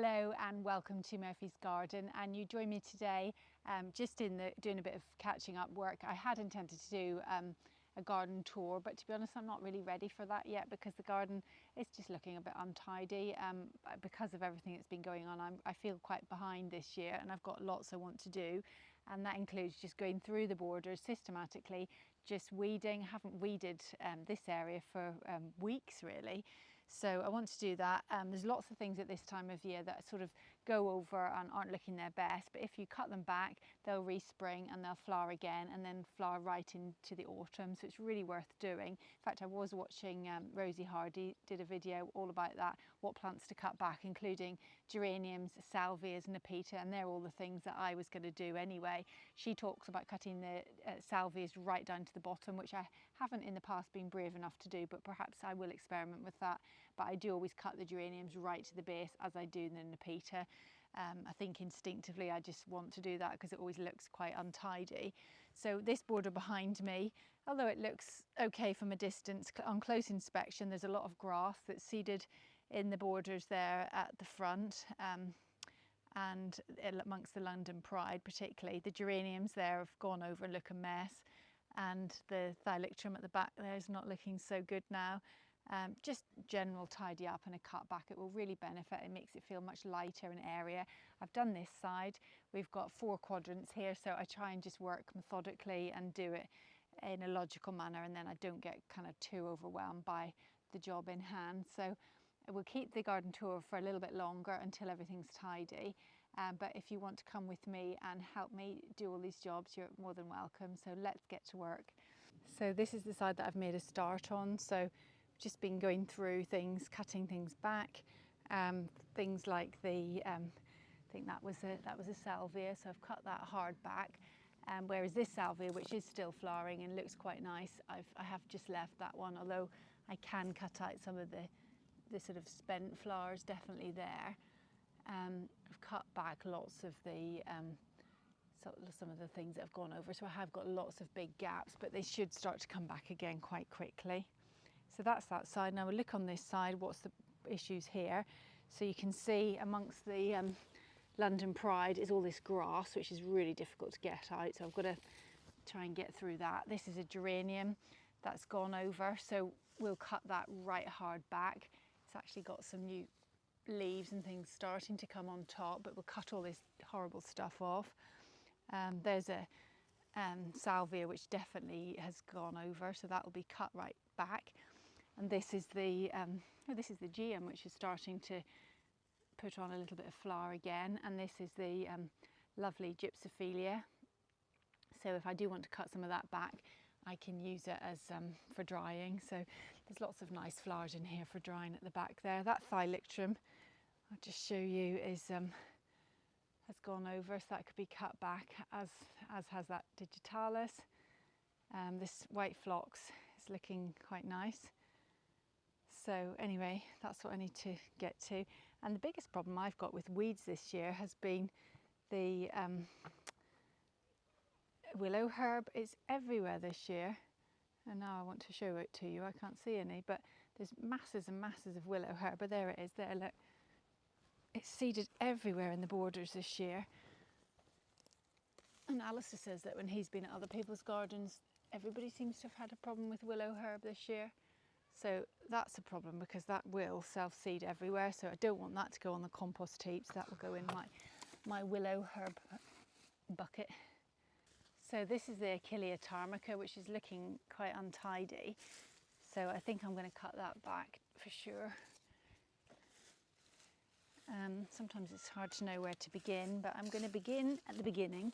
Hello and welcome to Murphy's Garden, and you join me today just doing a bit of catching up work. I had intended to do a garden tour, but to be honest I'm not really ready for that yet because the garden is just looking a bit untidy because of everything that's been going on. I feel quite behind this year and I've got lots I want to do, and that includes just going through the borders systematically, just weeding. I haven't weeded this area for weeks really. So I want to do that. There's lots of things at this time of year that sort of go over and aren't looking their best, but if you cut them back, they'll respring and they'll flower again and then flower right into the autumn. So it's really worth doing. In fact, I was watching Rosie Hardy did a video all about that, what plants to cut back, including geraniums, salvias, nepeta, and they're all the things that I was going to do anyway. She talks about cutting the salvias right down to the bottom, which I haven't in the past been brave enough to do, but perhaps I will experiment with that. But I do always cut the geraniums right to the base as I do the nepeta. I think instinctively I just want to do that because it always looks quite untidy. So this border behind me, although it looks okay from a distance, on close inspection there's a lot of grass that's seeded in the borders there at the front. And amongst the London Pride particularly. The geraniums there have gone over and look a mess, and the thylictrum at the back there is not looking so good now. Just general tidy up and a cut back, it will really benefit. It makes it feel much lighter and airier. I've done this side. We've got 4 quadrants here, so I try and just work methodically and do it in a logical manner, and then I don't get kind of too overwhelmed by the job in hand. So we'll keep the garden tour for a little bit longer until everything's tidy. But if you want to come with me and help me do all these jobs, you're more than welcome. So let's get to work. So this is the side that I've made a start on. So just been going through things, cutting things back, things like the I think that was a salvia, so I've cut that hard back. Whereas this salvia, which is still flowering and looks quite nice, I have just left that one, although I can cut out some of the sort of spent flowers definitely there. I've cut back lots of the some of the things that have gone over, so I have got lots of big gaps, but they should start to come back again quite quickly. So that's that side. Now we'll look on this side, what's the issues here. So you can see amongst the London Pride is all this grass, which is really difficult to get out, so I've got to try and get through that. This is a geranium that's gone over, so we'll cut that right hard back. It's actually got some new leaves and things starting to come on top, but we'll cut all this horrible stuff off. There's a salvia which definitely has gone over, so that will be cut right back. And this is the geum, which is starting to put on a little bit of flower again, and this is the lovely gypsophilia. So if I do want to cut some of that back, I can use it as for drying. So there's lots of nice flowers in here for drying at the back there. That thylictrum, I'll just show you, is has gone over, so that could be cut back, as has that digitalis. This white phlox is looking quite nice. So anyway, that's what I need to get to. And the biggest problem I've got with weeds this year has been the willow herb. It's everywhere this year, and now I want to show it to you. I can't see any, but there's masses and masses of willow herb. But there it is, there, look. It's seeded everywhere in the borders this year. And Alistair says that when he's been at other people's gardens, everybody seems to have had a problem with willow herb this year. So that's a problem because that will self-seed everywhere. So I don't want that to go on the compost heaps. That will go in my willow herb bucket. So this is the Achillea tarmica, which is looking quite untidy. So I think I'm going to cut that back for sure. Sometimes it's hard to know where to begin, but I'm going to begin at the beginning,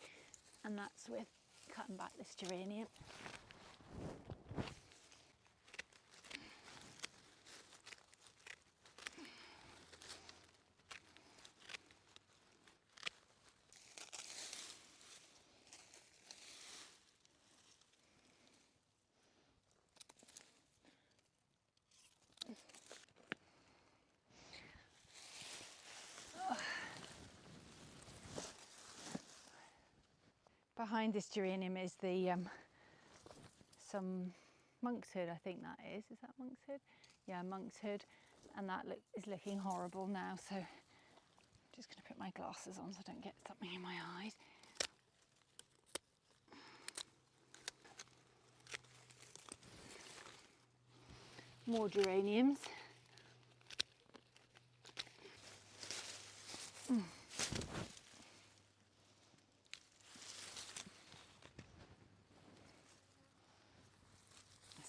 and that's with cutting back this geranium. Behind this geranium is the some monkshood, I think that is. Is that monkshood? Yeah, monkshood, and that is looking horrible now. So Just going to put my glasses on so I don't get something in my eyes. More geraniums.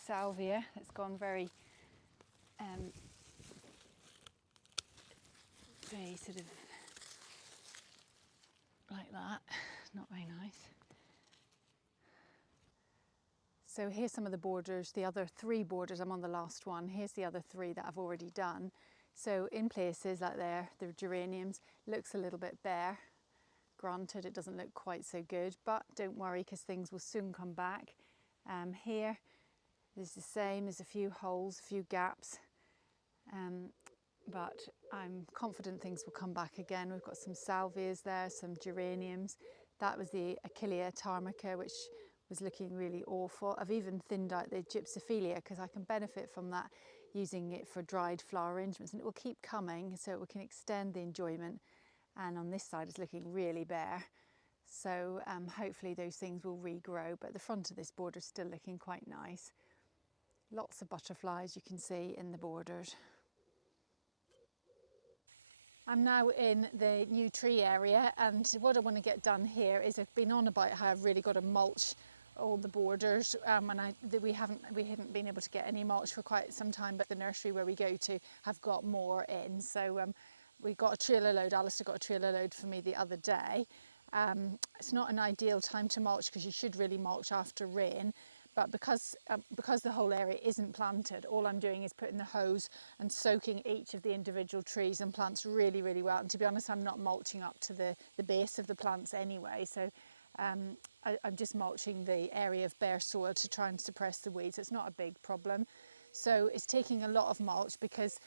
Salvia that's gone very sort of like that, not very nice. So here's some of the borders, the other 3 borders. I'm on the last one. Here's the other 3 that I've already done. So in places like there, the geraniums looks a little bit bare. Granted, it doesn't look quite so good, but don't worry because things will soon come back. Here is the same. There's a few holes, a few gaps, but I'm confident things will come back again. We've got some salvias there, some geraniums. That was the Achillea tarmaca, which was looking really awful. I've even thinned out the Gypsophilia because I can benefit from that, using it for dried flower arrangements, and it will keep coming so we can extend the enjoyment. And on this side it's looking really bare, so hopefully those things will regrow, but the front of this border is still looking quite nice. Lots of butterflies you can see in the borders. I'm now in the new tree area, and what I want to get done here is, I've been on about how I've really got to mulch all the borders, and we hadn't been able to get any mulch for quite some time, but the nursery where we go to have got more in. So we got a trailer load. Alistair got a trailer load for me the other day. It's not an ideal time to mulch because you should really mulch after rain, but because the whole area isn't planted, all I'm doing is putting the hose and soaking each of the individual trees and plants really, really well. And to be honest, I'm not mulching up to the base of the plants anyway, so I'm just mulching the area of bare soil to try and suppress the weeds. It's not a big problem. So it's taking a lot of mulch because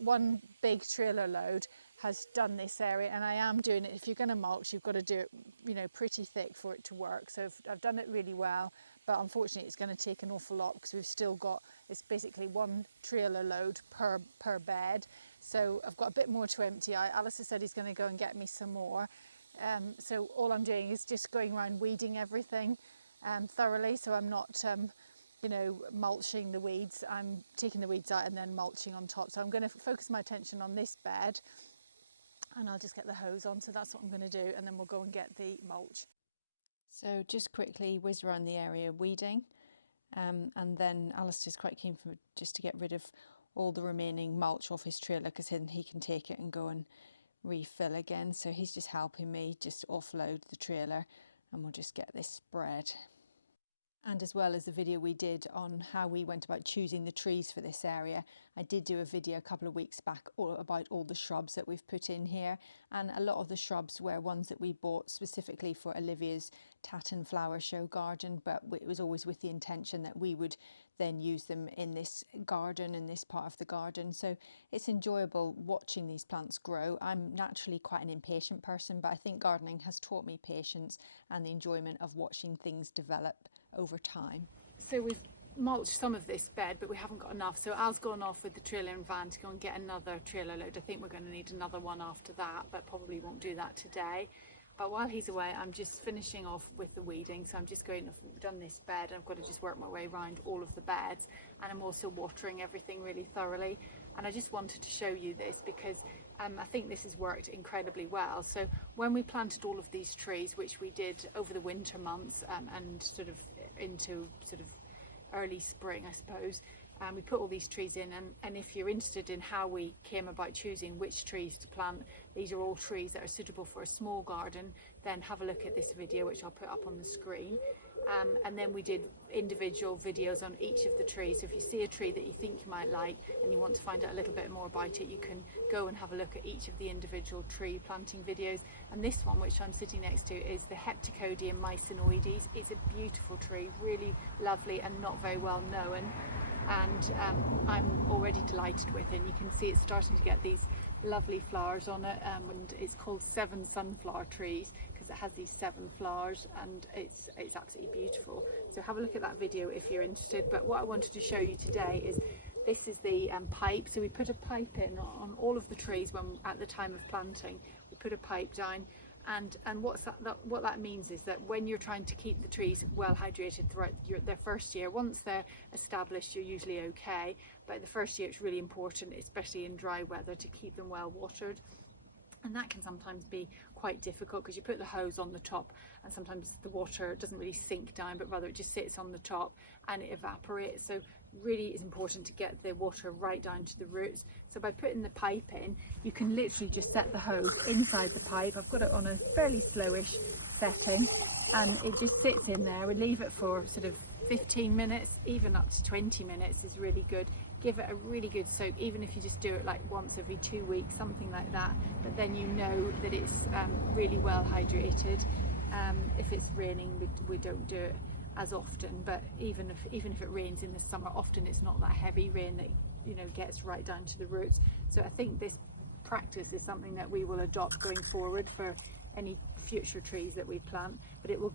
one big trailer load has done this area, and I am doing it. If you're going to mulch, you've got to do it, pretty thick for it to work. So I've done it really well, but unfortunately it's going to take an awful lot because we've still got, it's basically 1 trailer load per bed. So I've got a bit more to empty out. Alistair said he's going to go and get me some more. So all I'm doing is just going around weeding everything thoroughly, so I'm not mulching the weeds. I'm taking the weeds out and then mulching on top. So I'm going to focus my attention on this bed, and I'll just get the hose on. So that's what I'm going to do, and then we'll go and get the mulch. So just quickly whiz around the area weeding, and then Alistair's quite keen for just to get rid of all the remaining mulch off his trailer, because then he can take it and go and refill again. So he's just helping me just offload the trailer, and we'll just get this spread. And as well as the video we did on how we went about choosing the trees for this area, I did do a video a couple of weeks back about all the shrubs that we've put in here, and a lot of the shrubs were ones that we bought specifically for Olivia's Tatton Flower Show garden, but it was always with the intention that we would then use them in this garden, in this part of the garden. So it's enjoyable watching these plants grow. I'm naturally quite an impatient person, but I think gardening has taught me patience and the enjoyment of watching things develop over time. So we've mulched some of this bed, but we haven't got enough. So Al's gone off with the trailer and van to go and get another trailer load. I think we're going to need another one after that, but probably won't do that today. But while he's away, I'm just finishing off with the weeding. So I'm just going, I've done this bed, I've got to just work my way around all of the beds, and I'm also watering everything really thoroughly. And I just wanted to show you this because I think this has worked incredibly well. So when we planted all of these trees, which we did over the winter months and sort of into sort of early spring, I suppose, we put all these trees in, and if you're interested in how we came about choosing which trees to plant, these are all trees that are suitable for a small garden, then have a look at this video, which I'll put up on the screen. And then we did individual videos on each of the trees. So if you see a tree that you think you might like and you want to find out a little bit more about it, you can go and have a look at each of the individual tree planting videos. And this one, which I'm sitting next to, is the Heptacodium mycinoides. It's a beautiful tree, really lovely and not very well known. And I'm already delighted with it. And you can see it's starting to get these lovely flowers on it, and it's called 7 sunflower trees because it has these 7 flowers, and it's absolutely beautiful. So have a look at that video if you're interested. But what I wanted to show you today is this is the pipe. So we put a pipe in on all of the trees at the time of planting. We put a pipe down, and what that means is that when you're trying to keep the trees well hydrated throughout their first year, once they're established, you're usually okay. But the first year, it's really important, especially in dry weather, to keep them well watered. And that can sometimes be quite difficult because you put the hose on the top and sometimes the water doesn't really sink down, but rather it just sits on the top and it evaporates. So really it's important to get the water right down to the roots. So by putting the pipe in, you can literally just set the hose inside the pipe. I've got it on a fairly slowish setting, and it just sits in there. We leave it for sort of 15 minutes, even up to 20 minutes is really good. Give it a really good soak, even if you just do it like once every 2 weeks, something like that. But then you know that it's really well hydrated. If it's raining, we don't do it as often, but even if it rains in the summer, often it's not that heavy rain that gets right down to the roots. So I think this practice is something that we will adopt going forward for any future trees that we plant. But it will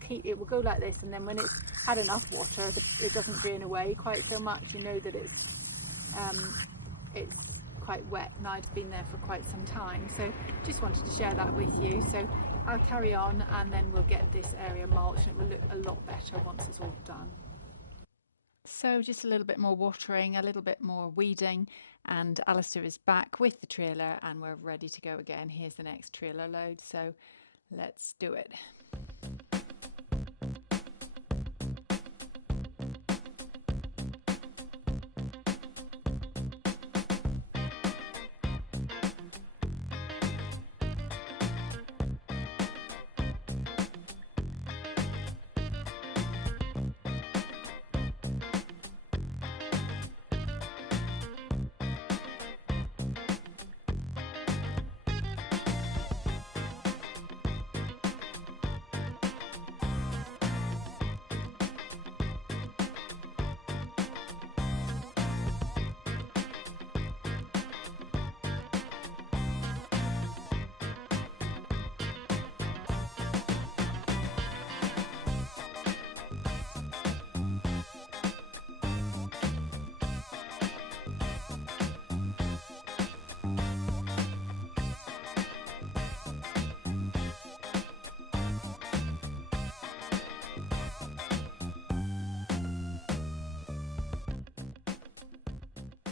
go like this, and then when it's had enough water, it doesn't drain away quite so much. You know that it's quite wet now. It's been there for quite some time, so just wanted to share that with you. So I'll carry on, and then we'll get this area mulched, and it will look a lot better once it's all done. So just a little bit more watering, a little bit more weeding, and Alistair is back with the trailer and we're ready to go again. Here's the next trailer load, so let's do it.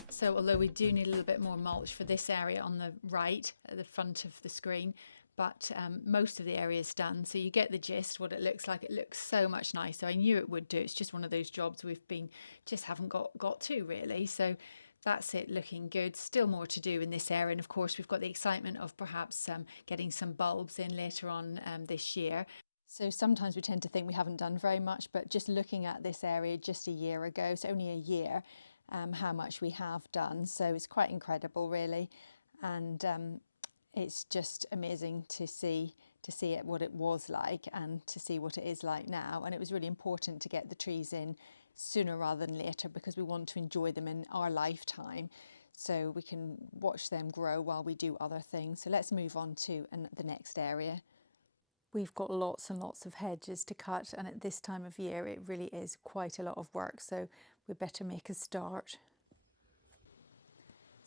So although we do need a little bit more mulch for this area on the right, at the front of the screen, but most of the area is done. So you get the gist, what it looks like. It looks so much nicer. I knew it would do. It's just one of those jobs just haven't got to really. So that's it, looking good. Still more to do in this area. And of course, we've got the excitement of perhaps getting some bulbs in later on this year. So sometimes we tend to think we haven't done very much, but just looking at this area just a year ago, it's only a year, how much we have done. So it's quite incredible really, and it's just amazing to see it, what it was like, and to see what it is like now. And it was really important to get the trees in sooner rather than later, because we want to enjoy them in our lifetime, so we can watch them grow while we do other things. So let's move on to the next area. We've got lots and lots of hedges to cut, and at this time of year it really is quite a lot of work, so we better make a start.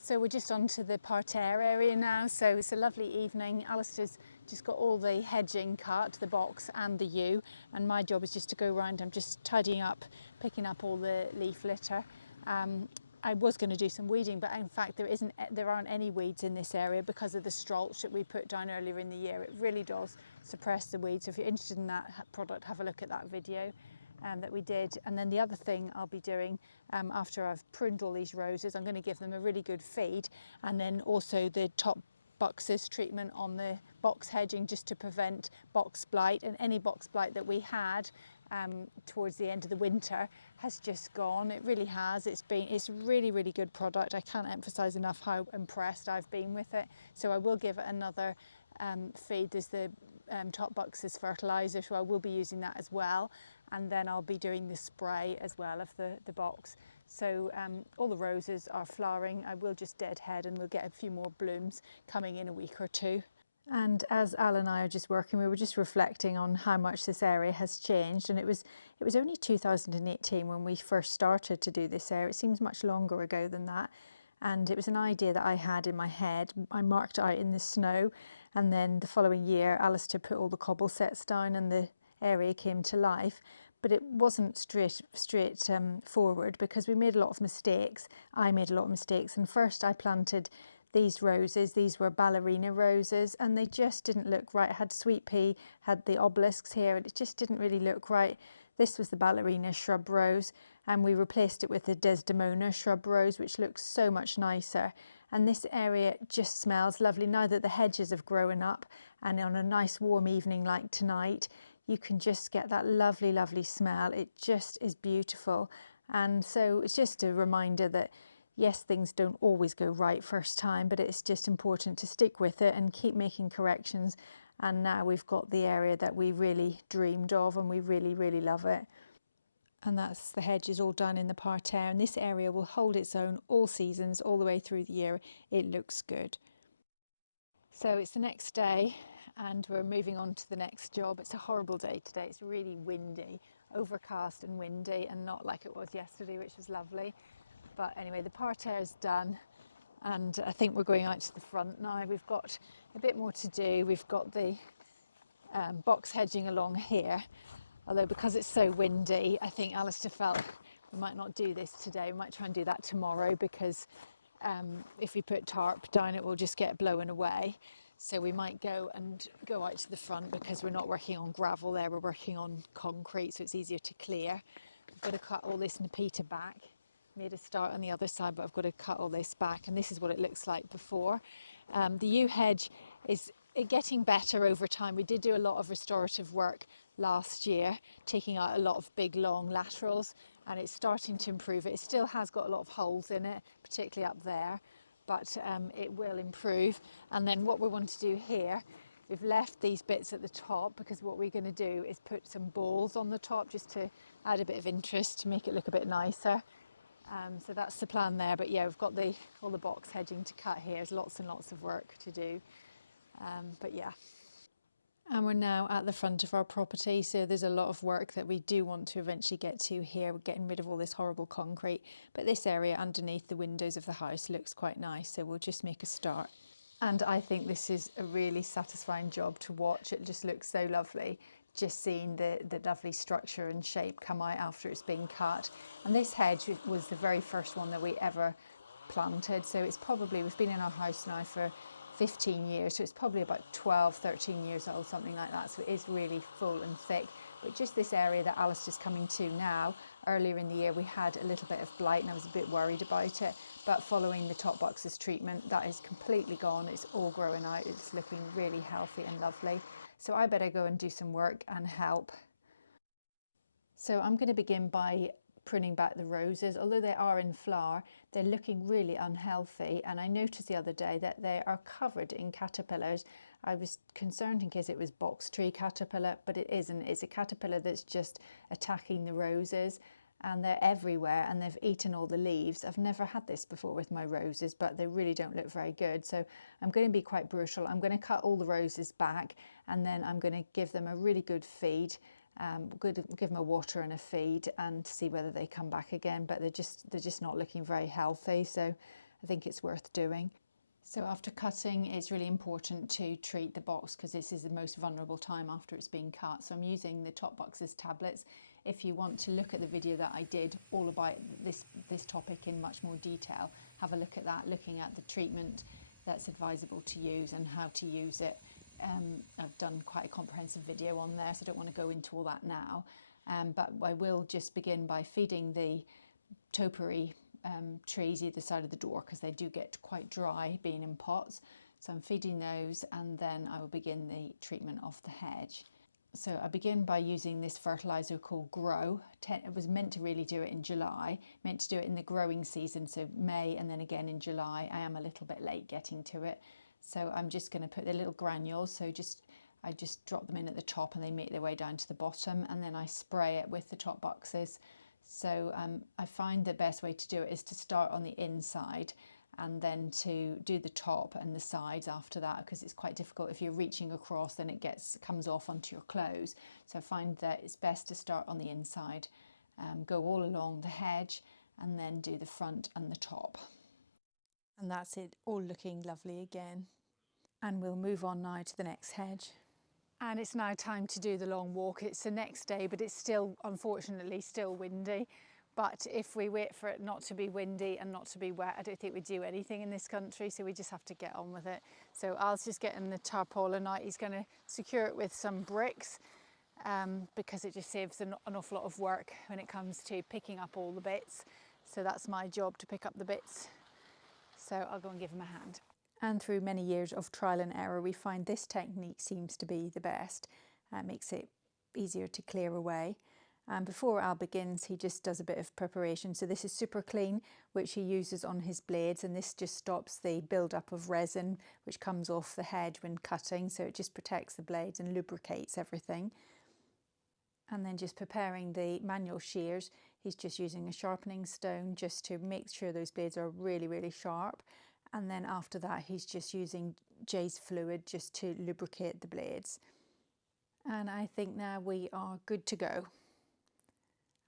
So we're just onto the parterre area now. So it's a lovely evening. Alistair's just got all the hedging cut, the box and the yew, and my job is just to go around. I'm just tidying up, picking up all the leaf litter. I was going to do some weeding, but in fact there aren't any weeds in this area because of the Strolch that we put down earlier in the year. It really does suppress the weeds. So if you're interested in that product, have a look at that video that we did. And then the other thing I'll be doing after I've pruned all these roses, I'm going to give them a really good feed, and then also the top boxes treatment on the box hedging, just to prevent box blight. And any box blight that we had towards the end of the winter has just gone. It really has. It's really, really good product. I can't emphasize enough how impressed I've been with it. So I will give it another feed. There's the top boxes fertilizer, so I will be using that as well, and then I'll be doing the spray as well of the box. So all the roses are flowering. I will just deadhead, and we'll get a few more blooms coming in a week or two. And as Al and I are just working, we were just reflecting on how much this area has changed. And it was only 2018 when we first started to do this area. It seems much longer ago than that. And it was an idea that I had in my head. I marked it out in the snow, and then the following year Alistair put all the cobble sets down and the area came to life. But it wasn't straight forward, because we made a lot of mistakes. I made a lot of mistakes, and first I planted these roses. These were ballerina roses, and they just didn't look right. It had sweet pea, had the obelisks here, and it just didn't really look right. This was the ballerina shrub rose, and we replaced it with the Desdemona shrub rose, which looks so much nicer. And this area just smells lovely now that the hedges have grown up, and on a nice warm evening like tonight, you can just get that lovely, lovely smell. It just is beautiful. And so it's just a reminder that yes, things don't always go right first time, but it's just important to stick with it and keep making corrections. And now we've got the area that we really dreamed of, and we really, really love it. And that's the hedges all done in the parterre, and this area will hold its own all seasons, all the way through the year. It looks good. So it's the next day and we're moving on to the next job. It's a horrible day today. It's really windy, overcast and windy, and not like it was yesterday, which was lovely. But anyway, the parterre is done, and I think we're going out to the front now. We've got a bit more to do. We've got the box hedging along here, although because it's so windy, I think Alistair felt we might not do this today. We might try and do that tomorrow, because if we put tarp down, it will just get blown away. So we might go out to the front, because we're not working on gravel there, we're working on concrete, so it's easier to clear. I've got to cut all this Nepeta back. Made a start on the other side, but I've got to cut all this back, and this is what it looks like before. The yew hedge is getting better over time. We did do a lot of restorative work last year, taking out a lot of big long laterals, and it's starting to improve. It still has got a lot of holes in it, particularly up there, but it will improve. And then what we want to do here, we've left these bits at the top, because what we're going to do is put some balls on the top just to add a bit of interest, to make it look a bit nicer. So that's the plan there. But yeah, we've got all the box hedging to cut here. There's lots and lots of work to do. But yeah. And we're now at the front of our property, so there's a lot of work that we do want to eventually get to here. We're getting rid of all this horrible concrete, but this area underneath the windows of the house looks quite nice, so we'll just make a start. And I think this is a really satisfying job to watch. It just looks so lovely, just seeing the lovely structure and shape come out after it's been cut. And this hedge was the very first one that we ever planted, so it's probably, we've been in our house now for 15 years, so it's probably about 12, 13 years old, something like that, so it is really full and thick. But just this area that Alistair's coming to now, earlier in the year we had a little bit of blight and I was a bit worried about it, but following the top boxes treatment, that is completely gone. It's all growing out, it's looking really healthy and lovely. So I better go and do some work and help. So I'm going to begin by pruning back the roses. Although they are in flower, they're looking really unhealthy, and I noticed the other day that they are covered in caterpillars. I was concerned in case it was box tree caterpillar, but it isn't. It's a caterpillar that's just attacking the roses, and they're everywhere, and they've eaten all the leaves. I've never had this before with my roses, but they really don't look very good, so I'm going to be quite brutal. I'm going to cut all the roses back, and then I'm going to give them a really good feed. Give them a water and a feed and see whether they come back again, but they're just not looking very healthy, so I think it's worth doing. So after cutting, it's really important to treat the box, because this is the most vulnerable time after it's been cut. So I'm using the Top Boxes tablets. If you want to look at the video that I did all about this topic in much more detail, have a look at that, looking at the treatment that's advisable to use and how to use it. I've done quite a comprehensive video on there, so I don't want to go into all that now, but I will just begin by feeding the topiary trees either side of the door, because they do get quite dry being in pots. So I'm feeding those, and then I will begin the treatment of the hedge. So I begin by using this fertiliser called Grow. It was meant to really do it in July, meant to do it in the growing season, so May and then again in July. I am a little bit late getting to it. So I'm just going to put the little granules, so I just drop them in at the top and they make their way down to the bottom, and then I spray it with the top boxes. So I find the best way to do it is to start on the inside and then to do the top and the sides after that, because it's quite difficult if you're reaching across, then it comes off onto your clothes. So I find that it's best to start on the inside, go all along the hedge, and then do the front and the top. And that's it, all looking lovely again. And we'll move on now to the next hedge. And it's now time to do the long walk. It's the next day, but it's still, unfortunately, still windy. But if we wait for it not to be windy and not to be wet, I don't think we do anything in this country, so we just have to get on with it. So Al's just getting the tarpaulin out. He's going to secure it with some bricks, because it just saves an awful lot of work when it comes to picking up all the bits. So that's my job, to pick up the bits. So I'll go and give him a hand. And through many years of trial and error, we find this technique seems to be the best. Makes it easier to clear away. And before Al begins, he just does a bit of preparation. So this is Super Clean, which he uses on his blades, and this just stops the build-up of resin which comes off the hedge when cutting. So it just protects the blades and lubricates everything. And then just preparing the manual shears, he's just using a sharpening stone just to make sure those blades are really, really sharp. And then after that, he's just using Jay's fluid just to lubricate the blades. And I think now we are good to go.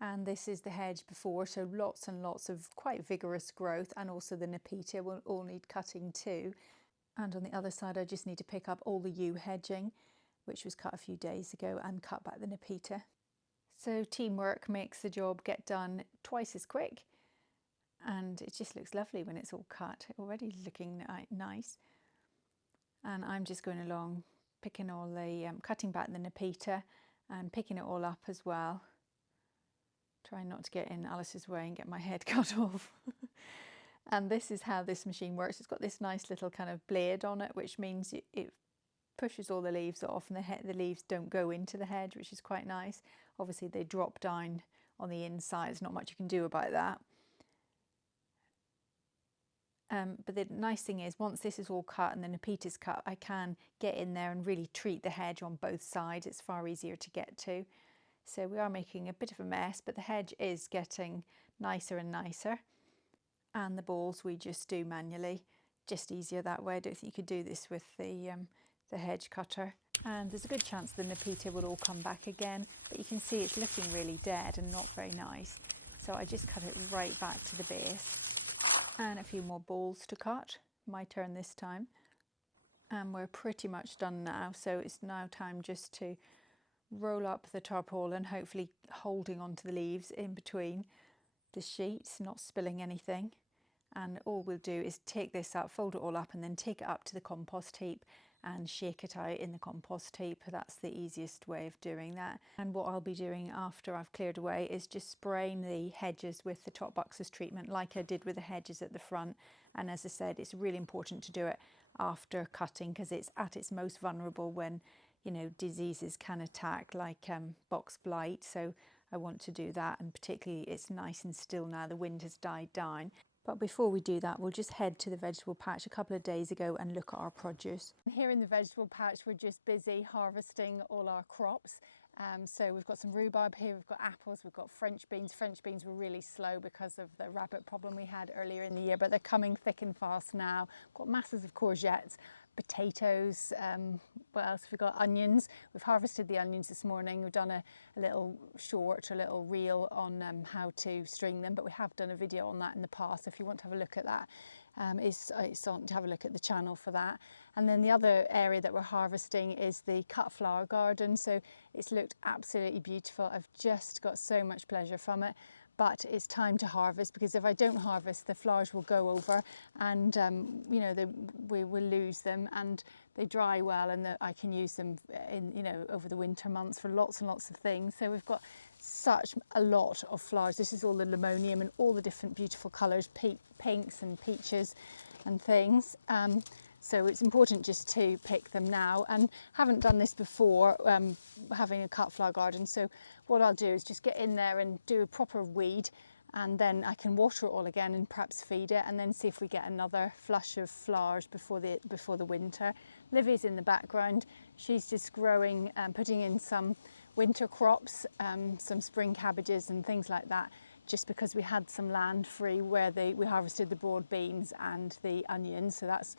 And this is the hedge before, so lots and lots of quite vigorous growth, and also the Nepeta will all need cutting too. And on the other side, I just need to pick up all the yew hedging, which was cut a few days ago, and cut back the Nepeta. So teamwork makes the job get done twice as quick. And it just looks lovely when it's all cut, already looking nice. And I'm just going along, picking all the, cutting back the Nepeta and picking it all up as well. Trying not to get in Alice's way and get my head cut off. And this is how this machine works. It's got this nice little kind of blade on it, which means it pushes all the leaves off, and the leaves don't go into the hedge, which is quite nice. Obviously they drop down on the inside, there's not much you can do about that. But the nice thing is, once this is all cut and the Nepeta's cut, I can get in there and really treat the hedge on both sides. It's far easier to get to. So we are making a bit of a mess, but the hedge is getting nicer and nicer. And the balls we just do manually, just easier that way. I don't think you could do this with the hedge cutter. And there's a good chance the Nepeta will all come back again, but you can see it's looking really dead and not very nice. So I just cut it right back to the base. And a few more balls to cut. My turn this time. And we're pretty much done now, so it's now time just to roll up the tarpaulin, hopefully holding onto the leaves in between the sheets, not spilling anything. And all we'll do is take this up, fold it all up, and then take it up to the compost heap and shake it out in the compost heap. That's the easiest way of doing that. And what I'll be doing after I've cleared away is just spraying the hedges with the top buxus treatment like I did with the hedges at the front. And as I said, it's really important to do it after cutting, because it's at its most vulnerable when, you know, diseases can attack, like box blight. So I want to do that, and particularly it's nice and still now, the wind has died down. But before we do that, we'll just head to the vegetable patch a couple of days ago and look at our produce. Here in the vegetable patch, we're just busy harvesting all our crops. So we've got some rhubarb here, we've got apples, we've got French beans. French beans were really slow because of the rabbit problem we had earlier in the year, but they're coming thick and fast now. We've got masses of courgettes, potatoes, what else have we got? Onions. We've harvested the onions this morning. We've done a little short, a little reel on how to string them, but we have done a video on that in the past. If you want to have a look at that, it's on to have a look at the channel for that. And then the other area that we're harvesting is the cut flower garden. So it's looked absolutely beautiful. I've just got so much pleasure from it. But it's time to harvest, because if I don't harvest, the flowers will go over, and you know, we will lose them, and they dry well, and I can use them in, you know, over the winter months for lots and lots of things. So we've got such a lot of flowers. This is all the limonium and all the different beautiful colours, pinks and peaches and things. So it's important just to pick them now, and haven't done this before, having a cut flower garden. So what I'll do is just get in there and do a proper weed, and then I can water it all again and perhaps feed it, and then see if we get another flush of flowers before the winter. Livy's in the background. She's just growing, putting in some winter crops, some spring cabbages and things like that. just because we had some land free where we harvested the broad beans and the onions. So that's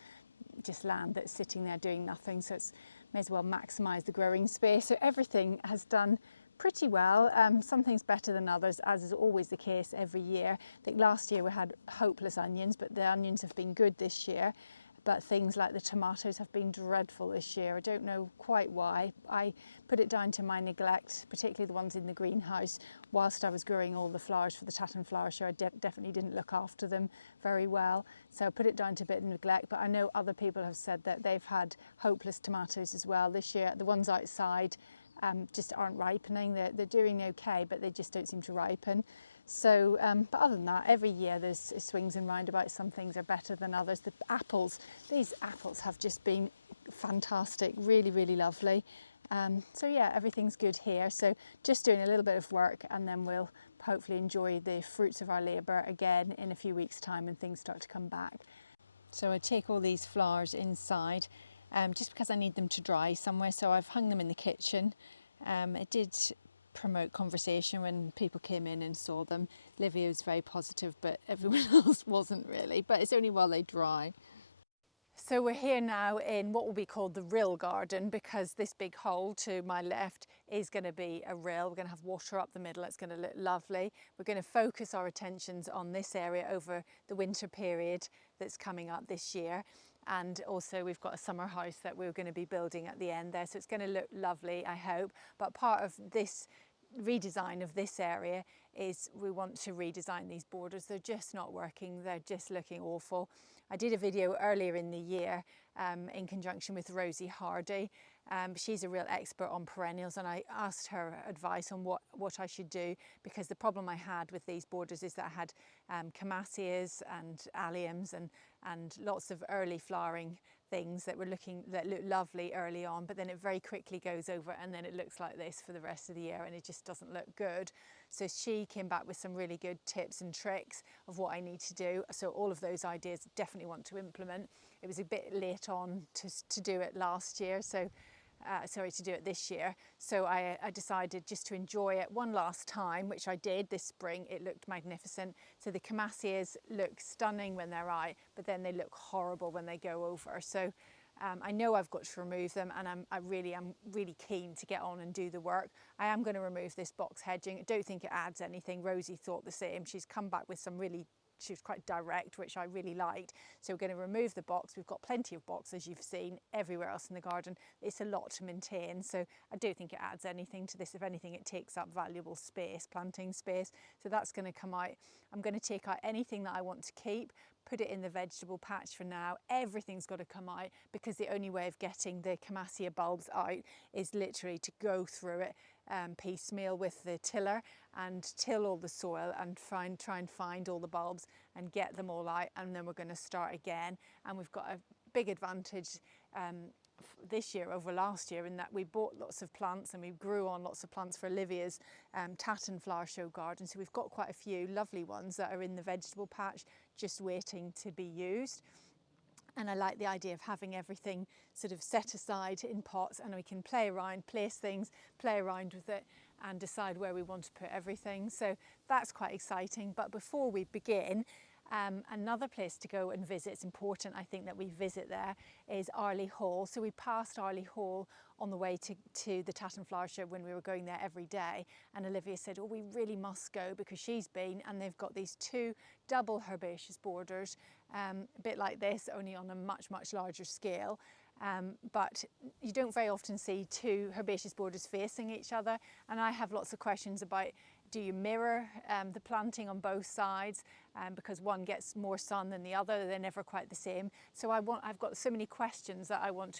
just land that's sitting there doing nothing. So it's may as well maximise the growing space. So everything has done pretty well. Some things better than others, as is always the case every year. I think last year we had hopeless onions, but the onions have been good this year. But things like the tomatoes have been dreadful this year. I don't know quite why. I put it down to my neglect, particularly the ones in the greenhouse. Whilst I was growing all the flowers for the Tatton Flower Show, I definitely didn't look after them very well. So I put it down to a bit of neglect, but I know other people have said that they've had hopeless tomatoes as well this year. The ones outside just aren't ripening. They're doing okay, but they just don't seem to ripen. So, but other than that, every year there's swings and roundabouts. Some things are better than others. The apples, these apples have just been fantastic, really, really lovely. So yeah, everything's good here. So just doing a little bit of work, and then we'll hopefully enjoy the fruits of our labour again in a few weeks' time when things start to come back. So I take all these flowers inside just because I need them to dry somewhere. So I've hung them in the kitchen. It did promote conversation when people came in and saw them. Livia was very positive, but everyone else wasn't really, but it's only while they dry. So we're here now in what will be called the rill garden, because this big hole to my left is going to be a rill. We're going to have water up the middle. It's going to look lovely. We're going to focus our attentions on this area over the winter period that's coming up this year. And also we've got a summer house that we're going to be building at the end there. So it's going to look lovely, I hope. But part of this redesign of this area is we want to redesign these borders. They're just not working. They're just looking awful. I did a video earlier in the year in conjunction with Rosie Hardy. She's a real expert on perennials, and I asked her advice on what I should do, because the problem I had with these borders is that I had Camasias and alliums and lots of early flowering things that look lovely early on, but then it very quickly goes over and then it looks like this for the rest of the year, and it just doesn't look good. So she came back with some really good tips and tricks of what I need to do. So all of those ideas definitely want to implement. It was a bit late on to do it last year, so to do it this year. So I decided just to enjoy it one last time, which I did this spring. It looked magnificent. So the Camasias look stunning when they're out, but then they look horrible when they go over. So I know I've got to remove them, and I really am really keen to get on and do the work. I am going to remove this box hedging. I don't think it adds anything. Rosie thought the same. She's come back with some she was quite direct, which I really liked. So we're going to remove the box. We've got plenty of box, as you've seen, everywhere else in the garden. It's a lot to maintain, so I don't think it adds anything to this. If anything, it takes up valuable space, planting space. So that's going to come out. I'm going to take out anything that I want to keep, put it in the vegetable patch for now. Everything's got to come out, because the only way of getting the Camasia bulbs out is literally to go through it piecemeal with the tiller and till all the soil and try and find all the bulbs and get them all out, and then we're going to start again. And we've got a big advantage this year over last year in that we bought lots of plants and we grew on lots of plants for Olivia's Tatton Flower Show garden. So we've got quite a few lovely ones that are in the vegetable patch just waiting to be used. And I like the idea of having everything sort of set aside in pots, and we can play around, place things, play around with it and decide where we want to put everything. So that's quite exciting. But before we begin, another place to go and visit, it's important I think that we visit there, is Arley Hall. So we passed Arley Hall on the way to the Tatton Flower Show when we were going there every day, and Olivia said, oh, we really must go, because she's been, and they've got these two double herbaceous borders, a bit like this, only on a much larger scale. But you don't very often see two herbaceous borders facing each other, and I have lots of questions about, do you mirror the planting on both sides, because one gets more sun than the other? They're never quite the same. So I've got so many questions that I want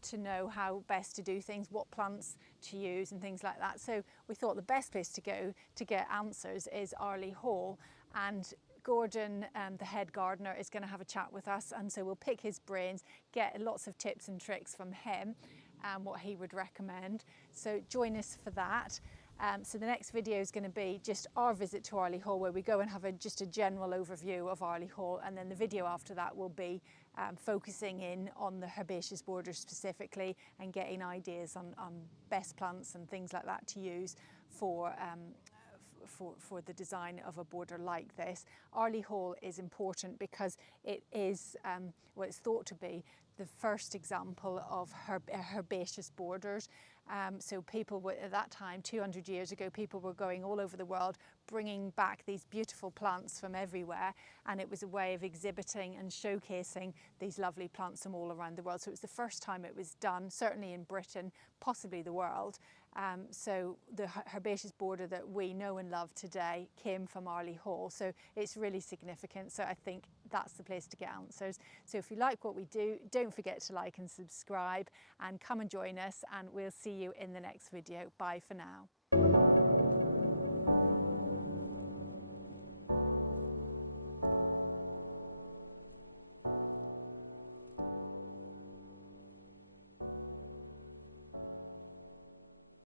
to know how best to do things, what plants to use and things like that. So we thought the best place to go to get answers is Arley Hall, and Gordon, the head gardener, is going to have a chat with us, and so we'll pick his brains, get lots of tips and tricks from him and what he would recommend. So join us for that. So the next video is going to be just our visit to Arley Hall, where we go and have just a general overview of Arley Hall, and then the video after that will be focusing in on the herbaceous borders specifically and getting ideas on best plants and things like that to use for the design of a border like this. Arley Hall is important because it is what it's thought to be the first example of herbaceous borders. So people were, at that time, 200 years ago, people were going all over the world bringing back these beautiful plants from everywhere, and it was a way of exhibiting and showcasing these lovely plants from all around the world. So it was the first time it was done, certainly in Britain, possibly the world. So the herbaceous border that we know and love today came from Arley Hall, so it's really significant. So I think that's the place to get answers. So if you like what we do, don't forget to like and subscribe, and come and join us, and we'll see you in the next video. Bye for now.